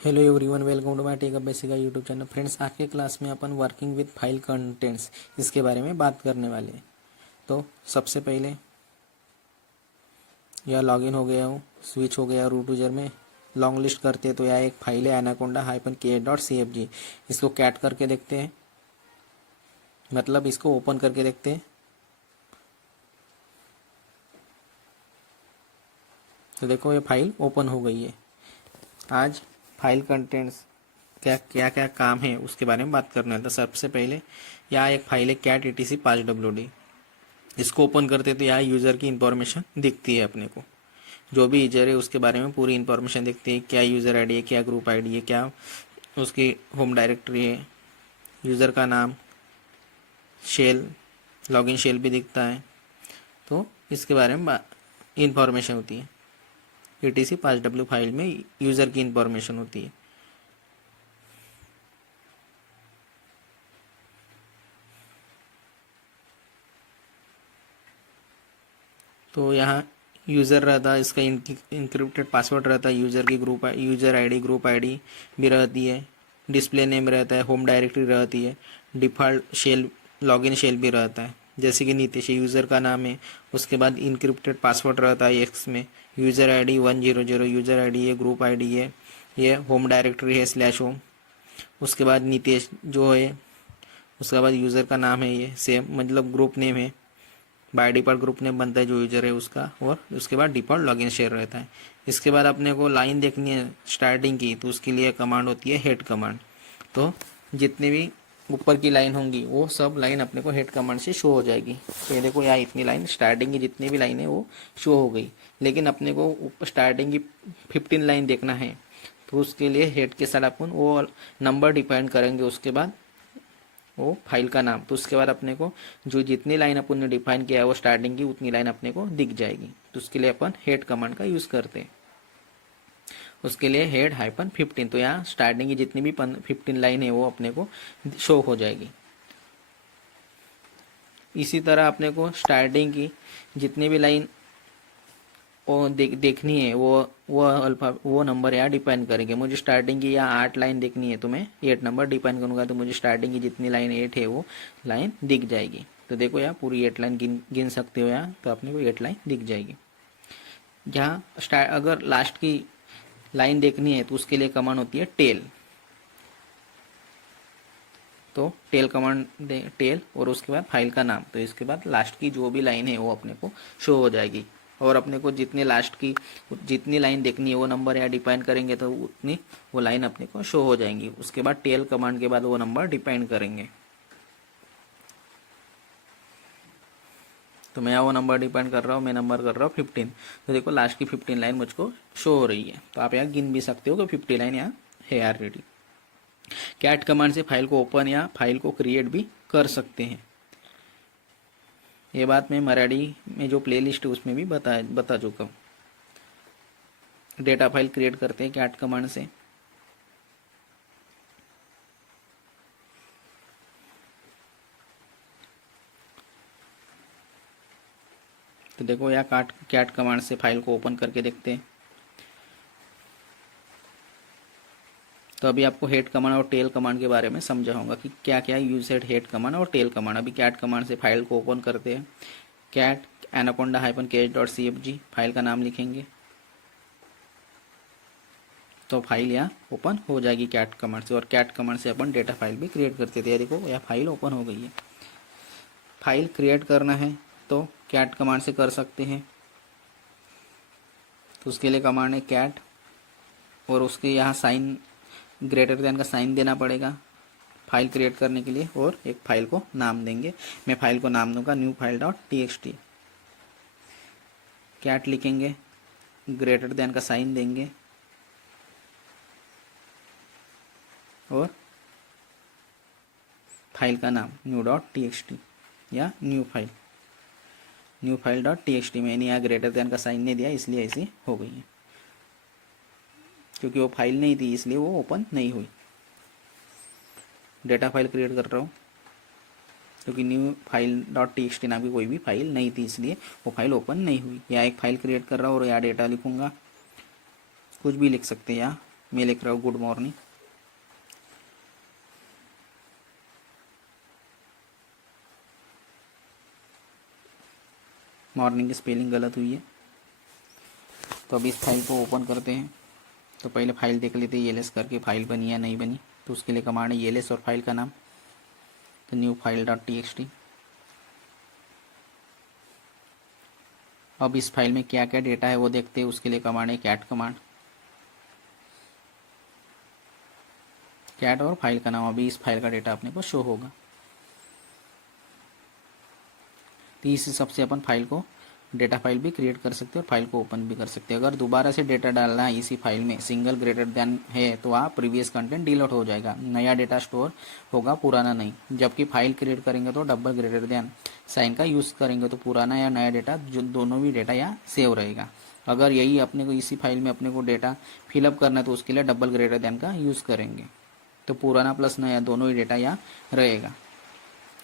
Hello everyone, welcome to my tech up basic YouTube channel. Friends, आज के class में अपन वर्किंग विद फाइल कंटेंट्स इसके बारे में बात करने वाले हैं। तो सबसे पहले यह लॉगिन हो गया हूँ, स्विच हो गया रूट यूजर में। लॉन्ग लिस्ट करते हैं तो यह एक फाइल है anaconda-k.cfg। इसको कैट करके देखते हैं, मतलब इसको ओपन करके देखते हैं। तो देखो ये फाइल ओपन हो गई है। आज फाइल कंटेंट्स क्या क्या क्या काम है उसके बारे में बात करना है। तो सबसे पहले यहाँ एक फाइल है कैट etc5wd। इसको ओपन करते तो यहाँ यूज़र की इंफॉर्मेशन दिखती है अपने को। जो भी यूजर है उसके बारे में पूरी इंफॉर्मेशन दिखती है, क्या यूज़र आईडी है, क्या ग्रुप आईडी है, क्या उसकी होम डायरेक्टरी है, यूज़र का नाम, शेल, लॉगिन शेल भी दिखता है। तो इसके बारे में इंफॉर्मेशन होती है। etc5w फाइल में यूज़र की इंफॉर्मेशन होती है। तो यहाँ यूज़र रहता है, इसका इंक्रिप्टेड पासवर्ड रहता है, यूज़र की यूज़र आईडी ग्रुप आईडी भी रहती है, डिस्प्ले नेम रहता है, होम डायरेक्टरी रहती है, डिफ़ॉल्ट शेल लॉगिन शेल भी रहता है। जैसे कि नीतीश यूज़र का नाम है, उसके बाद इंक्रिप्टेड पासवर्ड रहता है एक्स में, यूज़र आईडी 100, यूज़र आईडी है, ग्रुप आईडी है, ये होम डायरेक्टरी है /होम। उसके बाद नीतीश जो है, उसके बाद यूज़र का नाम है, ये सेम मतलब ग्रुप नेम है, बाय डिफ़ॉल्ट ग्रुप नेम बनता है जो यूजर है उसका, और उसके बाद डिफ़ॉल्ट लॉगिन शेयर रहता है। इसके बाद अपने को लाइन देखनी है स्टार्टिंग की, तो उसके लिए कमांड होती है हेड कमांड। तो जितनी भी ऊपर की लाइन होंगी वो सब लाइन अपने को हेड कमांड से शो हो जाएगी। तो ये देखो यहाँ इतनी लाइन स्टार्टिंग की जितनी भी लाइन है वो शो हो गई, लेकिन अपने को ऊपर स्टार्टिंग की 15 लाइन देखना है। तो उसके लिए हेड के साथ अपन वो नंबर डिफाइन करेंगे, उसके बाद वो फाइल का नाम। तो उसके बाद अपने को जो जितनी लाइन अपन ने डिफाइन किया है वो स्टार्टिंग की उतनी लाइन अपने को दिख जाएगी। तो उसके लिए अपन हेड कमांड का यूज़ करते हैं। उसके लिए हेड -15। तो यहाँ स्टार्टिंग की जितनी भी 15 लाइन है वो अपने को शो हो जाएगी। इसी तरह अपने को स्टार्टिंग की जितनी भी लाइन वो देखनी है वो नंबर यहाँ डिफाइन करेंगे। मुझे स्टार्टिंग की यहाँ 8 लाइन देखनी है तो मैं 8 नंबर डिफाइन करूँगा, तो मुझे स्टार्टिंग की जितनी लाइन 8 है वो लाइन दिख जाएगी। तो देखो यहाँ पूरी 8 लाइन गिन सकते हो यहाँ, तो अपने को 8 लाइन दिख जाएगी। जहाँ अगर लास्ट की लाइन देखनी है तो उसके लिए कमांड होती है टेल। तो टेल कमांड दे टेल, और उसके बाद फाइल का नाम। तो इसके बाद लास्ट की जो भी लाइन है वो अपने को शो हो जाएगी। और अपने को जितने लास्ट की जितनी लाइन देखनी है वो नंबर यहाँ डिफाइन करेंगे तो उतनी वो लाइन अपने को शो हो जाएंगी। उसके बाद टेल कमांड के बाद वो नंबर डिफाइन करेंगे। तो मैं यहाँ वो नंबर डिफाइन कर रहा हूँ, मैं नंबर कर रहा हूँ 15। तो देखो लास्ट की 15 लाइन मुझको शो हो रही है। तो आप यहाँ गिन भी सकते हो कि 50 लाइन यहाँ है ऑलरेडी। कैट कमांड से फाइल को ओपन या फाइल को क्रिएट भी कर सकते हैं। ये बात मैं मराठी में जो प्लेलिस्ट है उसमें भी बता चुका हूँ। डेटा फाइल क्रिएट करते हैं कैट कमांड से। तो देखो यहाँ कैट कमांड से फाइल को ओपन करके देखते हैं। तो अभी आपको हेड कमांड और टेल कमांड के बारे में समझाऊंगा कि क्या क्या यूज है हेड कमांड और टेल कमांड। अभी कैट कमांड से फाइल को ओपन करते हैं। कैट anaconda-k.cfg फाइल का नाम लिखेंगे तो फाइल यहाँ ओपन हो जाएगी कैट कमांड से। और कैट कमांड से अपन डेटा फाइल भी क्रिएट करते थे। देखो यह फाइल ओपन हो गई है। फाइल क्रिएट करना है तो कैट कमांड से कर सकते हैं। तो उसके लिए कमांड है कैट, और उसके यहाँ साइन ग्रेटर देन का साइन देना पड़ेगा फाइल क्रिएट करने के लिए, और एक फाइल को नाम देंगे। मैं फाइल को नाम दूंगा new file dot txt। Cat लिखेंगे, ग्रेटर देन का साइन देंगे, और फाइल का नाम न्यू डॉट txt या न्यू फाइल डॉट txt। मैंने यहाँ ग्रेटर देन का साइन नहीं दिया इसलिए ऐसी हो गई है, क्योंकि वो फाइल नहीं थी इसलिए वो ओपन नहीं हुई। डेटा फाइल क्रिएट कर रहा हूँ क्योंकि न्यू फाइल डॉट txt नाम की कोई भी फाइल नहीं थी इसलिए वो फाइल ओपन नहीं हुई। या एक फाइल क्रिएट कर रहा हूँ और यहाँ डेटा लिखूँगा, कुछ भी लिख सकते हैं यहाँ, मैं लिख रहा हूँ गुड मॉर्निंग। मॉर्निंग की स्पेलिंग गलत हुई है, तो अभी इस फाइल को ओपन करते हैं। तो पहले फाइल देख लेते हैं एल्स करके फाइल बनी या नहीं बनी। तो उसके लिए कमांड है एल्स और फाइल का नाम, तो न्यू फाइल डॉट टी। अब इस फाइल में क्या क्या डेटा है वो देखते हैं। उसके लिए कमांड है कैट कमांड, कैट और फाइल का नाम। अभी इस फाइल का डेटा अपने को शो होगा। तो इस हिसाब से अपन फाइल को डेटा फाइल भी क्रिएट कर सकते हैं और फाइल को ओपन भी कर सकते हैं। अगर दोबारा से डेटा डालना है इसी फाइल में सिंगल ग्रेटर देन है तो आप प्रीवियस कंटेंट डिलीट हो जाएगा, नया डेटा स्टोर होगा, पुराना नहीं। जबकि फाइल क्रिएट करेंगे तो डबल ग्रेटर देन साइन का यूज़ करेंगे तो पुराना या नया डेटा जो दोनों भी डेटा यहाँ सेव रहेगा। अगर यही अपने को इसी फाइल में अपने को डेटा फिलअप करना है तो उसके लिए डबल ग्रेटर देन का यूज़ करेंगे, तो पुराना प्लस नया दोनों ही डेटा यहाँ रहेगा।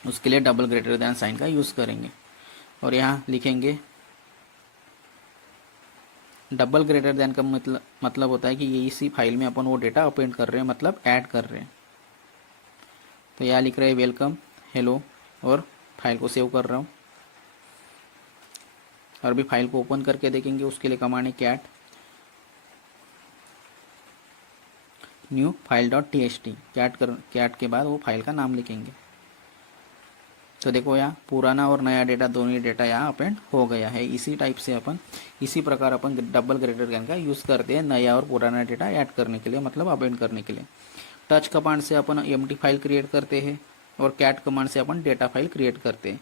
उसके लिए डबल ग्रेटर देन साइन का यूज़ करेंगे और यहाँ लिखेंगे डबल ग्रेटर देन का मतलब होता है कि ये इसी फाइल में अपन वो डेटा अपेंड कर रहे हैं, मतलब ऐड कर रहे हैं। तो यहाँ लिख रहे हैं वेलकम हेलो और फाइल को सेव कर रहा हूँ। और भी फाइल को ओपन करके देखेंगे। उसके लिए कमांड है cat new file dot T H T. Cat के बाद वो फाइल का नाम लिखेंगे। तो देखो यहाँ पुराना और नया डेटा दोनों ही डेटा यहाँ अपेंड हो गया है। इसी टाइप से अपन इसी प्रकार अपन डबल ग्रेटर देन का यूज़ करते हैं नया और पुराना डेटा ऐड करने के लिए, मतलब अपेंड करने के लिए। टच कमांड से अपन एम्प्टी फाइल क्रिएट करते हैं और कैट कमांड से अपन डेटा फाइल क्रिएट करते हैं।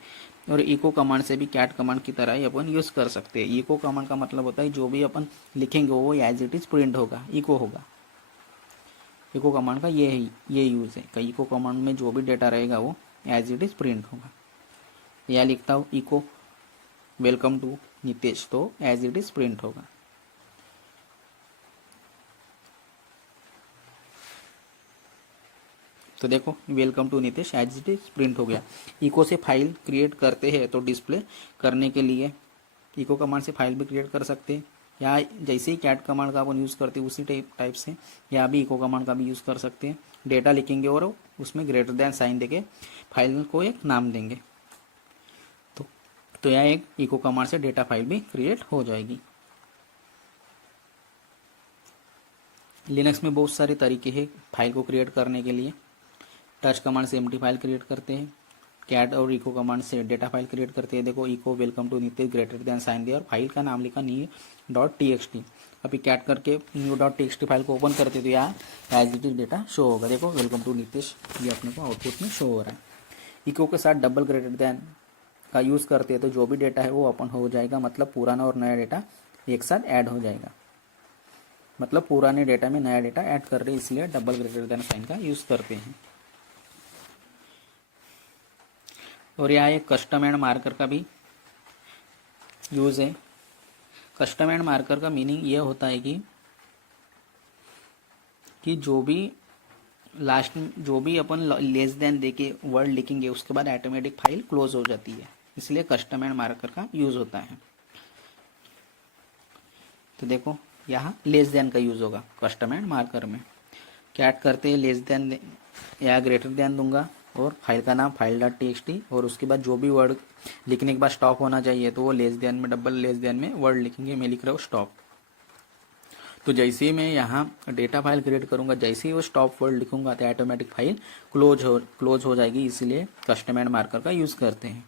और इको कमांड से भी कैट कमांड की तरह ही अपन यूज़ कर सकते हैं। इको कमांड का मतलब होता है जो भी अपन लिखेंगे वो एज इट इज़ प्रिंट होगा, इको होगा। इको कमांड का ये यूज़ है कि इको कमांड में जो भी डेटा रहेगा वो एज इट इज़ प्रिंट होगा। यहाँ लिखता हूँ इको वेलकम टू नितेश, तो एज इट इज़ प्रिंट होगा। तो देखो welcome to Nitesh as it is print हो गया। इको से फाइल क्रिएट करते हैं तो डिस्प्ले करने के लिए इको कमांड से फाइल भी क्रिएट कर सकते हैं। या जैसे ही कैट कमांड का अपन यूज़ करते हैं उसी टाइप से यहाँ भी इको कमांड का भी यूज़ कर सकते हैं। डेटा लिखेंगे और उसमें ग्रेटर देन साइन देके फाइल को एक नाम देंगे। तो यहाँ एक इको कमांड से डेटा फाइल भी क्रिएट हो जाएगी। लिनक्स में बहुत सारे तरीके हैं फाइल को क्रिएट करने के लिए। टच कमांड से एम्प्टी फाइल क्रिएट करते हैं, कैट और इको कमांड से डेटा फाइल क्रिएट करते हैं। देखो echo welcome to Nitesh greater than sign दिया और फाइल का नाम लिखा new dot T X T. अभी कैट करके new dot T X T file को ओपन करते तो यहाँ as it is data show होगा। देखो वेलकम टू नितेश ये अपने को आउटपुट में शो हो रहा है। इको के साथ डबल ग्रेटर देन का यूज़ करते हैं तो जो भी डेटा है वो ओपन हो जाएगा, मतलब पुराना और नया डेटा एक साथ ऐड हो जाएगा। मतलब पुराने डेटा में नया डेटा ऐड कर रहे हैं, इसलिए डबल ग्रेटर देन साइन का यूज़ करते हैं। और यहाँ एक कस्टम एंड मार्कर का भी यूज़ है। कस्टम एंड मार्कर का मीनिंग ये होता है कि जो भी लास्ट में जो भी अपन लेस देन देके वर्ड लिखेंगे उसके बाद ऑटोमेटिक फाइल क्लोज हो जाती है, इसलिए कस्टम एंड मार्कर का यूज़ होता है। तो देखो यहाँ लेस देन का यूज़ होगा कस्टम एंड मार्कर में। कैट करते हैं लेस देन या ग्रेटर देन दूंगा और फाइल का नाम file dot T X T और उसके बाद जो भी वर्ड लिखने के बाद स्टॉप होना चाहिए तो वो लेस देन में डबल लेस देन में वर्ड लिखेंगे। मैं लिख रहा हूँ स्टॉप। तो जैसे ही मैं यहाँ डेटा फाइल क्रिएट करूँगा, जैसे ही वो स्टॉप वर्ड लिखूंगा तो ऑटोमेटिक फाइल क्लोज हो जाएगी, इसलिए कस्टम एंड मार्कर का यूज़ करते हैं।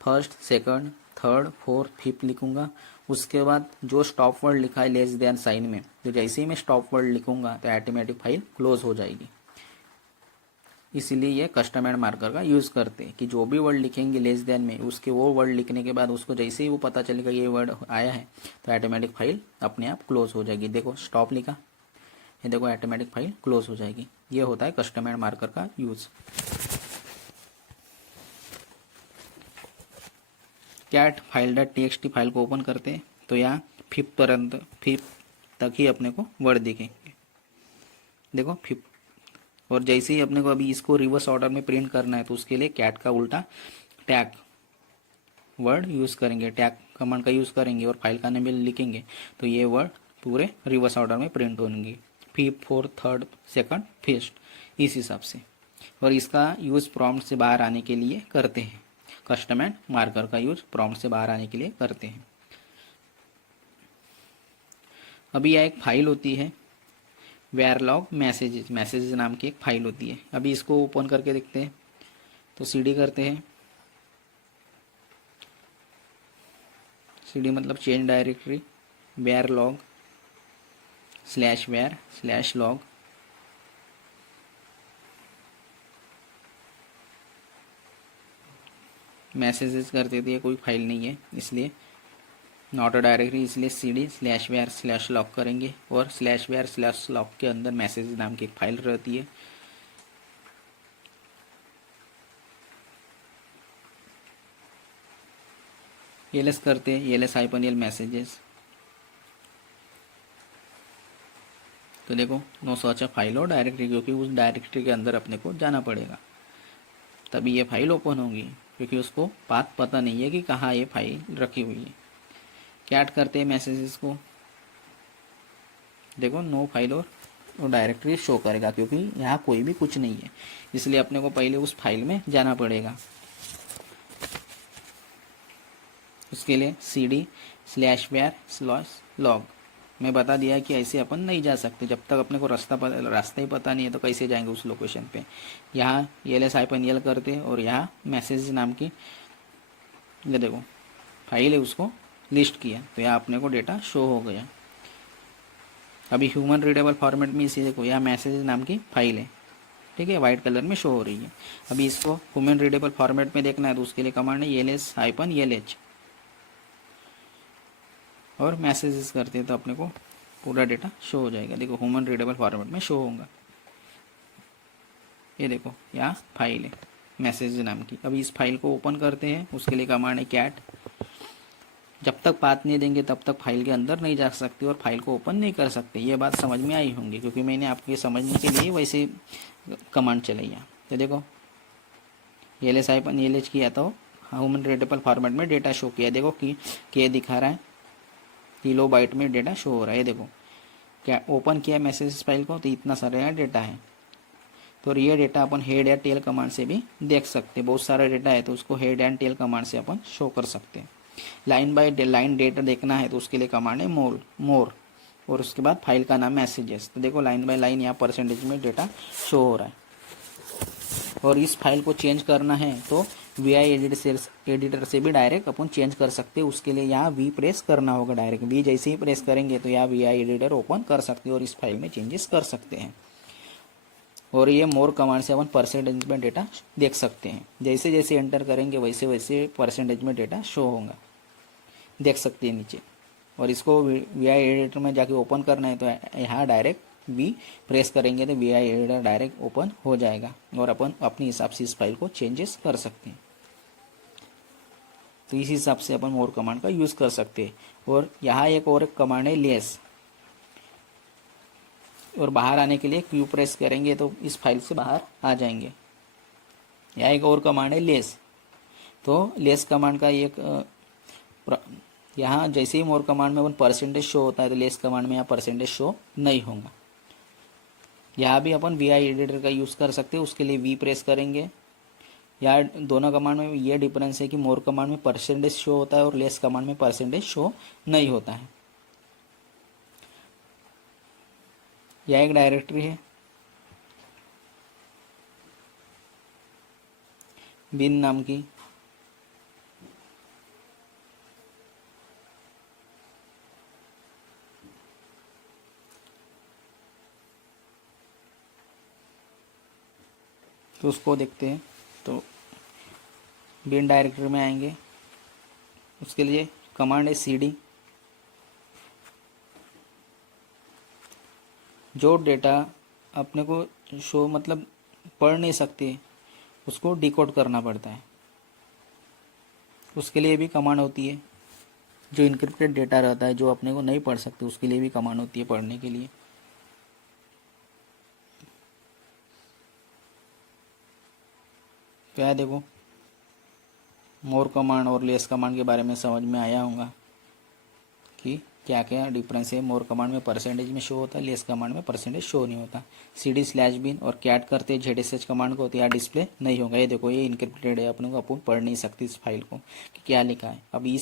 First second third fourth fifth लिखूंगा, उसके बाद जो स्टॉप वर्ड लिखा है लेस देन साइन में, तो जैसे ही मैं स्टॉप वर्ड लिखूंगा तो ऑटोमेटिक फाइल क्लोज हो जाएगी। इसीलिए ये कस्टम एंड मार्कर का यूज़ करते हैं कि जो भी वर्ड लिखेंगे लेस देन में उसके वो वर्ड लिखने के बाद उसको जैसे ही वो पता चलेगा ये वर्ड आया है तो ऑटोमेटिक फाइल अपने आप क्लोज हो जाएगी। देखो स्टॉप लिखा, ये देखो ऑटोमेटिक फाइल क्लोज हो जाएगी। ये होता है कस्टम एंड मार्कर का use. Cat file dot T X T file को ओपन करते हैं तो यहाँ फिफ्थ तक ही अपने को वर्ड दिखेंगे। देखो फिफ्थ। और जैसे ही अपने को अभी इसको रिवर्स ऑर्डर में प्रिंट करना है तो उसके लिए कैट का उल्टा टैग वर्ड यूज़ करेंगे, टैग कमांड का यूज़ करेंगे और फाइल का नेम लिखेंगे तो ये वर्ड पूरे रिवर्स ऑर्डर में प्रिंट होंगी, fifth, fourth, third, second, fifth, इस हिसाब से। और इसका यूज़ प्रॉम्प्ट से बाहर आने के लिए करते हैं, कस्टम एंड मार्कर का यूज़ प्रॉम्प्ट से बाहर आने के लिए करते हैं। अभी यह एक फाइल होती है वेरलॉग मैसेजेस, मैसेजेस नाम की एक फाइल होती है। अभी इसको ओपन करके देखते हैं। तो सीडी करते हैं, सीडी मतलब चेंज डायरेक्टरी, वेरलॉग /var/log, मैसेजेस करते थे, कोई फाइल नहीं है इसलिए नॉट अ डायरेक्टरी, इसलिए सीडी /var/log करेंगे। और /var/log के अंदर मैसेज नाम की एक फाइल रहती है। एलएस करते हैं, ls-l मैसेजेस। तो देखो नो सर्च अ फाइल और डायरेक्टरी, क्योंकि उस डायरेक्टरी के अंदर अपने को जाना पड़ेगा तभी ये फाइल ओपन होगी, क्योंकि उसको पाथ पता नहीं है कि कहाँ ये फाइल रखी हुई है। कैट करते हैं मैसेजेस को, देखो नो फाइल और डायरेक्टरी शो करेगा, क्योंकि यहाँ कोई भी कुछ नहीं है, इसलिए अपने को पहले उस फाइल में जाना पड़ेगा। उसके लिए cd/var/log मैं बता दिया कि ऐसे अपन नहीं जा सकते, जब तक अपने को रास्ता ही पता नहीं है तो कैसे जाएंगे उस लोकेशन पे। यहाँ ls-l करते और यहाँ मैसेज नाम की, ये देखो फाइल है, उसको लिस्ट किया तो यहाँ अपने को डेटा शो हो गया। अभी ह्यूमन रीडेबल फॉर्मेट में इसी देखो यहाँ मैसेज नाम की फाइल है, ठीक है, वाइट कलर में शो हो रही है। अभी इसको ह्यूमन रीडेबल फॉर्मेट में देखना है तो उसके लिए कमांड है ls-lh और मैसेजेस करते हैं तो अपने को पूरा डेटा शो हो जाएगा। देखो ह्यूमन रीडेबल फॉर्मेट में शो होगा, ये देखो यहाँ फाइल है मैसेज नाम की। अभी इस फाइल को ओपन करते हैं, उसके लिए कमांड है कैट। जब तक पाथ नहीं देंगे तब तक फाइल के अंदर नहीं जा सकते और फाइल को ओपन नहीं कर सकते। ये बात समझ में आई होंगी, क्योंकि मैंने आपके समझने के लिए वैसे कमांड चलाई है। तो देखो ls-lh किया तो ह्यूमन रीडेबल फॉर्मेट में डेटा शो किया, देखो कि के दिखा रहा है, किलोबाइट में डेटा शो हो रहा है। देखो क्या ओपन किया मैसेज फाइल को तो इतना सारा यहाँ डेटा है। तो ये डेटा अपन हेड या टेल कमांड से भी देख सकते हैं, बहुत सारा डेटा है तो उसको हेड एंड टेल कमांड से अपन शो कर सकते हैं। लाइन बाय लाइन डेटा देखना है तो उसके लिए कमांड है मोर और उसके बाद फाइल का नाम मैसेजेस। तो देखो लाइन बाय लाइन यहाँ परसेंटेज में डेटा शो हो रहा है। और इस फाइल को चेंज करना है तो VI एडिटर से भी डायरेक्ट अपन चेंज कर सकते हैं। उसके लिए यहाँ V प्रेस करना होगा, डायरेक्ट V जैसे ही प्रेस करेंगे तो यहाँ VI एडिटर ओपन कर सकते हैं और इस फाइल में चेंजेस कर सकते हैं। और ये मोर कमांड से अपन परसेंटेज में डेटा देख सकते हैं, जैसे जैसे एंटर करेंगे वैसे वैसे परसेंटेज में डेटा शो होगा, देख सकते हैं नीचे। और इसको VI एडिटर में जाके ओपन करना है तो यहाँ डायरेक्ट V प्रेस करेंगे तो VI एडिटर डायरेक्ट ओपन हो जाएगा और अपन अपने हिसाब से इस फाइल को चेंजेस कर सकते हैं। तो इस हिसाब से अपन मोर कमांड का यूज़ कर सकते हैं। और यहाँ एक और कमांड है लेस, और बाहर आने के लिए Q प्रेस करेंगे तो इस फाइल से बाहर आ जाएंगे। यहाँ एक और कमांड है लेस, तो लेस कमांड का एक यहाँ जैसे ही मोर कमांड में अपन परसेंटेज शो होता है तो लेस कमांड में यहाँ परसेंटेज शो नहीं होगा। यहाँ भी अपन VI एडिटर का यूज़ कर सकते हैं, उसके लिए V प्रेस करेंगे। यहाँ दोनों कमांड में ये डिफरेंस है कि मोर कमांड में परसेंटेज शो होता है और लेस कमांड में परसेंटेज शो नहीं होता है। यह एक डायरेक्टरी है बिन नाम की, तो उसको देखते हैं। तो बिन डायरेक्टरी में आएंगे, उसके लिए कमांड है CD। जो डेटा अपने को शो मतलब पढ़ नहीं सकते उसको डिकोड करना पड़ता है, उसके लिए भी कमांड होती है। जो इनक्रिप्टेड डेटा रहता है जो अपने को नहीं पढ़ सकते उसके लिए भी कमांड होती है पढ़ने के लिए। क्या है, देखो मोर कमांड और लेस कमांड के बारे में समझ में आया होगा कि क्या क्या डिफरेंस है। मोर कमांड में परसेंटेज में शो होता है, लेस कमांड में परसेंटेज शो नहीं होता। cd/bin और कैट करते zsh कमांड को तो यहाँ डिस्प्ले नहीं होगा। ये देखो ये इनक्रिप्टेड है, अपने को अपन पढ़ नहीं सकती इस फाइल को कि क्या लिखा है। अभी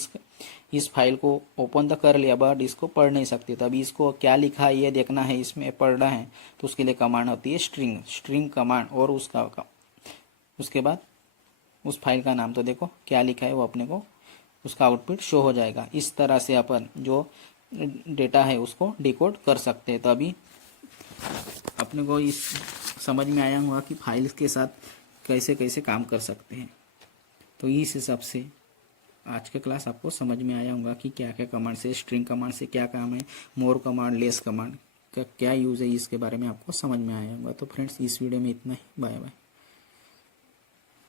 इस फाइल को ओपन तो कर लिया बट इसको पढ़ नहीं सकती, तो अभी इसको क्या लिखा है ये देखना है, इसमें पढ़ना है तो उसके लिए कमांड होती है स्ट्रिंग कमांड, और उसके बाद उस फाइल का नाम तो देखो क्या लिखा है वो अपने को उसका आउटपुट शो हो जाएगा। इस तरह से अपन जो डेटा है उसको डिकोड कर सकते हैं। तो अभी अपने को इस समझ में आया हुआ कि फाइल्स के साथ कैसे कैसे काम कर सकते हैं। तो इस हिसाब से आज का क्लास आपको समझ में आया होगा कि क्या क्या कमांड से, स्ट्रिंग कमांड से क्या काम है, मोर कमांड, लेस कमांड का क्या यूज़ है, इसके बारे में आपको समझ में आया होगा। तो फ्रेंड्स इस वीडियो में इतना ही, बाय बाय।